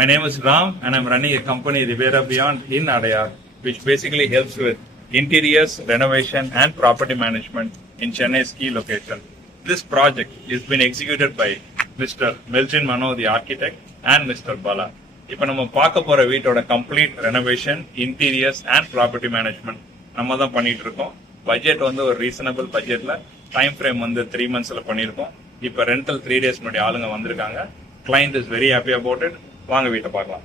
My name is Ram and I'm running a company, Rivera Beyond in Adayar, which basically helps with interiors, renovation and property management in Chennai's key location. This project is being executed by Mr. Melvin Mano, the architect, and Mr. Bala. இப்போ நம்ம பார்க்க போற வீட்டோட complete renovation, interiors and property management நம்ம தான் பண்ணிட்டு இருக்கோம். Budget வந்து ஒரு ரீசனபிள் பட்ஜெட்ல, டைம் ஃப்ரேம் வந்து 3 monthsல பண்ணியிருக்கோம். இப்போ ரெண்டல் 3 days முன்னாடி ஆளுங்க வந்திருக்காங்க. Client is very happy about it. வாங்க வீட்டை பார்க்கலாம்.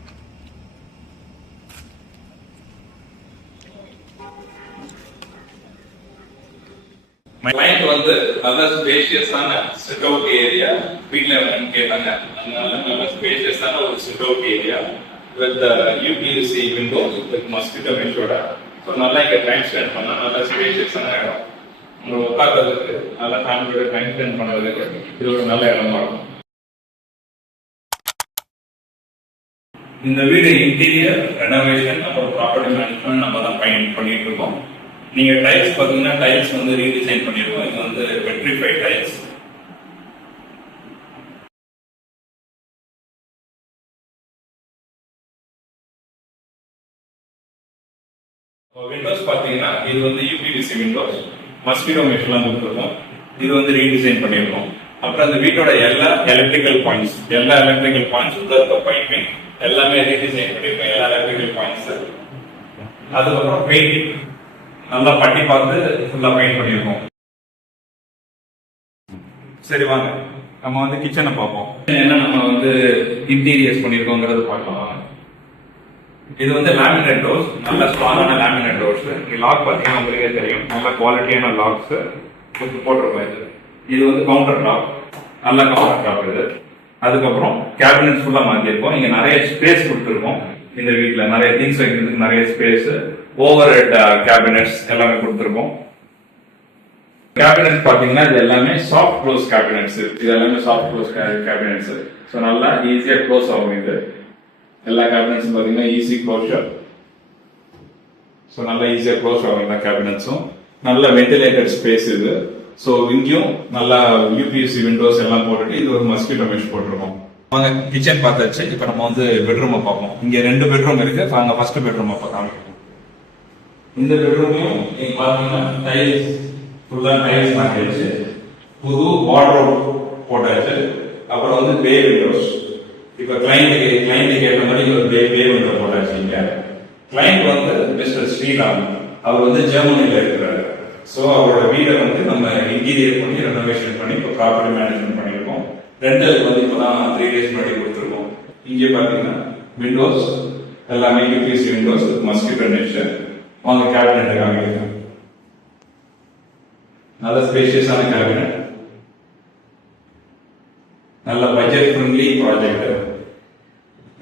My client வந்து நல்ல ஸ்பேஷியஸான சிட் அவுட் ஏரியா வீட்ல வேணும்னு கேட்டாங்க. அதனால நல்ல ஸ்பேஷியஸான ஒரு sit out area with UPVC windows with mosquito மெஷோட. ஸோ நல்லா இங்கே டைம் ஸ்பெண்ட் பண்ண நல்ல ஸ்பேஷியஸான இடம். உங்களை உட்கார்றதுக்கு நல்ல ஃபேமிலியோட டைம் ஸ்பெண்ட் பண்ணுறதுக்கு இது ஒரு நல்ல இடமா இருக்கும். இந்த வீடு இன்டீரியர், ரெனோவேஷன் அப்புறம் ப்ராப்பர்ட்டி மேனேஜ்மெண்ட் நம்ம தான் பண்ணிட்டு இருக்கோம். நீங்க டைல்ஸ் பாத்தீங்கன்னா டைல்ஸ் வந்து ரீடிசைன் பண்ணிருக்கோம். இது வந்து வெட்ரிஃபைட் டைல்ஸ். விண்டோஸ் பாத்தீங்கன்னா இது வந்து யூபிவிசி விண்டோஸ், மஸ்கிட்டோ மெஷ்லாம் கொடுத்துருக்கோம். இது வந்து ரீடிசைன் பண்ணிருக்கோம். அப்புறம் அந்த வீட்டோட எல்லா எலக்ட்ரிக்கல் பாயிண்ட்ஸ் உள்ள இருக்க பைப்பிங் எல்லாமே ரீடிசைன் பண்ணிருக்கோம். எல்லா எலக்ட்ரிக்கல் பாயிண்ட்ஸ். அதுக்கப்புறம் பெயிண்டிங் நல்லா பட்டி பார்த்து ஃபுல்லா பெயிண்ட் பண்ணிருக்கோம். சரி வாங்க நம்ம வந்து கிச்சனை பார்ப்போம். என்ன நம்ம வந்து இன்டீரியர்ஸ் பண்ணிருக்கோங்கிறது பார்க்கலாம். இது வந்து லேமினேட் டோர்ஸ், நல்ல ஸ்ட்ராங்கான லேமினேட் டோர்ஸ். லாக் பார்த்தீங்கன்னா உங்களுக்கே தெரியும், நல்ல குவாலிட்டியான லாக்ஸ் போட்டிருக்கோம். இது வந்து கவுண்டர் டாப், நல்ல கவுண்டர் டாப் இது. அதுக்கப்புறம் கேபினெட்ஸ் ஃபுல்லா மாத்திருக்கோம். இங்க நிறைய ஸ்பேஸ் கொடுத்துருக்கோம். இந்த வீட்டுல நிறைய திங்ஸ் வைக்கிறதுக்கு நிறைய ஸ்பேஸ், ஓவர் ஹெட் கேபினெட்ஸ் எல்லாமே கொடுத்துருக்கோம். கேபினெட்ஸ் பாத்தீங்கன்னா இது எல்லாமே சாஃப்ட் க்ளோஸ் கேபினெட்ஸ். இது எல்லாமே சாஃப்ட் க்ளோஸ் கேபினெட்ஸ். ஸோ நல்லா ஈஸியா க்ளோஸ் ஆகும். இது எல்லா கேபினெட்ஸும் பாத்தீங்கன்னா ஈஸி க்ளோஷர். ஸோ நல்லா ஈஸியா க்ளோஸ் ஆகும் எல்லா கேபினெட்ஸும். நல்ல வென்டிலேட்டட் ஸ்பேஸ் இது. ஸோ இங்கேயும் நல்லா யூபிஎஸ்சி விண்டோஸ் எல்லாம் போட்டுட்டு இது ஒரு மஸ்கிட்டோ மெஷ் போட்டிருக்கோம். வாங்க கிச்சன் பார்த்தாச்சு. இப்போ நம்ம வந்து பெட்ரூமை பார்ப்போம். இங்க 2 பெட்ரூம் இருக்கு. வாங்க ஃபர்ஸ்ட் பெட்ரூம் பார்க்கலாம். இந்த பெட்ரூமையும் நீங்க பாத்தீங்கன்னா டைல்ஸ் ஃபுல்லா டைல்ஸ் மாட்டியாச்சு. புது வார்ட்ரோப் போட்டாச்சு. அப்புறம் வந்து பே விண்டோஸ். இப்ப கிளைண்ட் கேட்ட மாதிரி ஒரு பே விண்டோ போட்டாச்சு. இங்க கிளைண்ட் வந்து மிஸ்டர் ஸ்ரீராம், அவர் வந்து ஜெர்மனில இருக்கிறாரு. ஸோ அவரோட வீடை வந்து நம்ம இன்டீரியர் பண்ணி ரெனோவேஷன் பண்ணி இப்போ ப்ராப்பர்ட்டி மேனேஜ்மெண்ட் பண்ணிருக்கோம். ரெண்டல் வந்து இப்பதான் 3 days முன்னாடி கொடுத்துருக்கோம். இங்கே பாத்தீங்கன்னா விண்டோஸ் எல்லாமே யூபிஎஸ்சி விண்டோஸ் மஸ்கிட்டோ மெஷ். வாங்க கேபினெட் காமிக்கிறேன். நல்ல ஸ்பேஷியஸான கேபினெட், நல்ல பட்ஜெட் ஃப்ரெண்ட்லி ப்ராஜெக்ட்,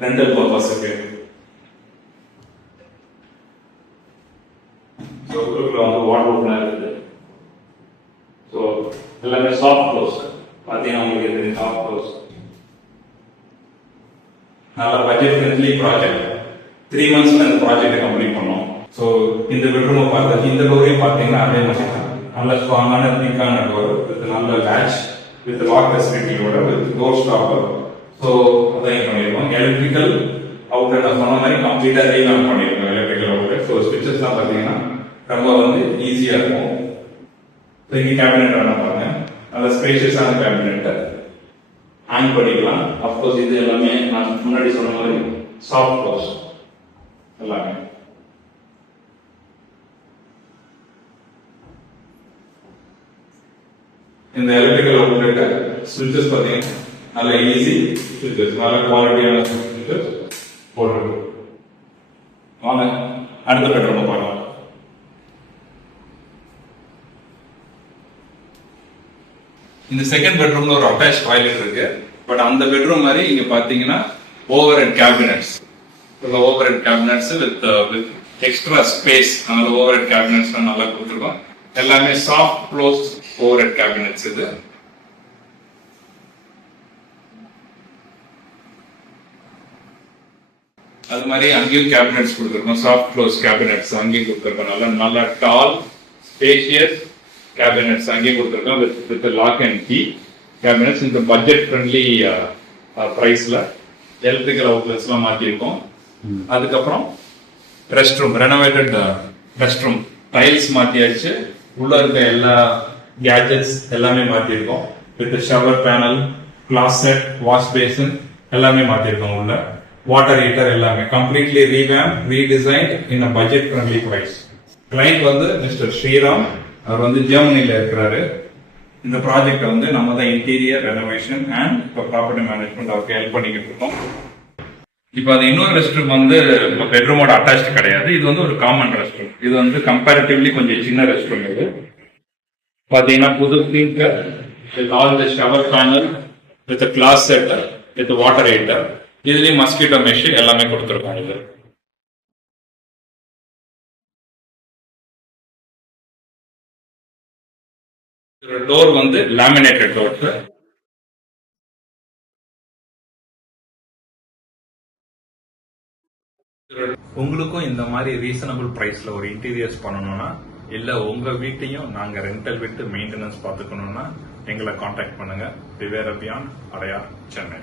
ரெண்டல் பர்பஸுக்கு. ஸோ உள்ளுக்குள்ள வந்து வார்ட்ரோப்லாம் இருக்குது. ஸோ எல்லாமே சாஃப்ட் க்ளோஸ். பார்த்தீங்கன்னா உங்களுக்கு இது சாஃப்ட் க்ளோஸ். நல்ல பட்ஜெட் ஃப்ரெண்ட்லி ப்ராஜெக்ட். 3 monthsல இந்த ப்ராஜெக்டை கம்ப்ளீட் பண்ணோம். ஸோ இந்த பெட்ரூமை பார்த்தாச்சு. இந்த டோரையும் பார்த்தீங்கன்னா அதே மாதிரி நல்ல ஸ்ட்ராங்கான திக்கான டோர் வித் நல்ல லேட்ச் வித் லாக் ஃபெசிலிட்டியோட வித் டோர் ஸ்டாப்பர். ஸோ அதான் பண்ணியிருக்கோம். எலக்ட்ரிக்கல் அவுட்லெட் நான் சொன்ன மாதிரி கம்ப்ளீட்டாக ரீவேம்ப் பண்ணியிருக்கோம். Electrical outlet. ஸோ ஸ்விட்சஸ்லாம் பார்த்தீங்கன்னா ரொம்ப வந்து ஈஸியாக இருக்கும். ஸோ இங்கே கேபினெட் வேணா பாருங்க. நல்ல ஸ்பேஷியஸான கேபினெட் ஹேங் பண்ணிக்கலாம். அப்கோர்ஸ் இது எல்லாமே நான் முன்னாடி சொன்ன மாதிரி சாஃப்ட் க்ளோஸ் எல்லாமே. இந்த எலக்ட்ரிக்கல் அவுட்லெட் ஸ்விட்சஸ் பார்த்தீங்கன்னா நல்ல ஈஸி ஸ்விட்சஸ், நல்ல குவாலிட்டியான ஸ்விட்சஸ் போட்டுருக்கு. வாங்க அடுத்த பெட்ரூம் பார்க்கலாம். இந்த செகண்ட் பெட்ரூம்ல ஒரு அட்டாச் டாய்லெட் இருக்கு. பட் அந்த பெட்ரூம் மாதிரி இங்க பாத்தீங்கன்னா over head cabinets, over head cabinets with extra space. அதனால ஓவர் ஹெட் கேபினெட்ஸ் நல்லா கொடுத்துருக்கோம். எல்லாமே soft close over head cabinets இது. அது மாதிரி அங்கேயும் கேபினெட்ஸ் கொடுத்துருக்கோம். சாஃப்ட் க்ளோஸ் கேபினெட்ஸ் அங்கேயும் கொடுத்துருக்கோம். நல்ல டால் ஸ்பேஷியஸ் cabinets அங்கேயும் கொடுத்துருக்கோம் with lock and key cabinets இந்த பட்ஜெட் ஃப்ரெண்ட்லி பிரைஸ்ல. எலக்ட்ரிக்கல் அவுட்லெட்ஸ் எல்லாம் மாத்திருக்கோம். அதுக்கப்புறம் rest room, renovated rest room, tiles மாத்தியாச்சு. உள்ள இருக்க எல்லா கேஜெட்ஸ் எல்லாமே மாத்திருக்கோம். With shower panel, closet, wash basin எல்லாமே மாத்திருக்கோம். உள்ள வாட்டர் ஹீட்டர் எல்லாமே completely revamp, redesigned in a budget friendly price. Client வந்து மிஸ்டர் ஸ்ரீராம், அவர் வந்து ஜெர்மனில இருக்கிறாரு. இந்த ப்ராஜெக்ட் வந்து நம்ம தான் இன்டீரியர் ரெனோவேஷன் அண்ட் இப்போ ப்ராப்பர்ட்டி மேனேஜ்மெண்ட் அவருக்கு ஹெல்ப் பண்ணிக்கிட்டு இருக்கோம். இப்போ அது இன்னொரு ரெஸ்ட் ரூம் வந்து பெட்ரூமோட அட்டாச் கிடையாது. இது வந்து ஒரு காமன் ரெஸ்ட் ரூம். இது வந்து கம்பேரிட்டிவ்லி கொஞ்சம் சின்ன ரெஸ்ட் ரூம். இது பாத்தீங்கன்னா புது clean with all the shower panel, with glass set, with water heater. இதுலயும் மஸ்கிட்டோ மெஷ் எல்லாமே கொடுத்துருக்கோம். இது டோர் வந்து லேமினேட்டட் டோர். உங்களுக்கும் இந்த மாதிரி ரீசனபிள் பிரைஸ்ல ஒரு இன்டீரியர்ஸ் பண்ணணும்னா, இல்ல உங்க வீட்டையும் நாங்க ரெண்டல் விட்டு மெயின்டெனன்ஸ் பாத்துக்கணும்னா எங்களை கான்டாக்ட் பண்ணுங்க. Rivera beyond, Adyar, Chennai.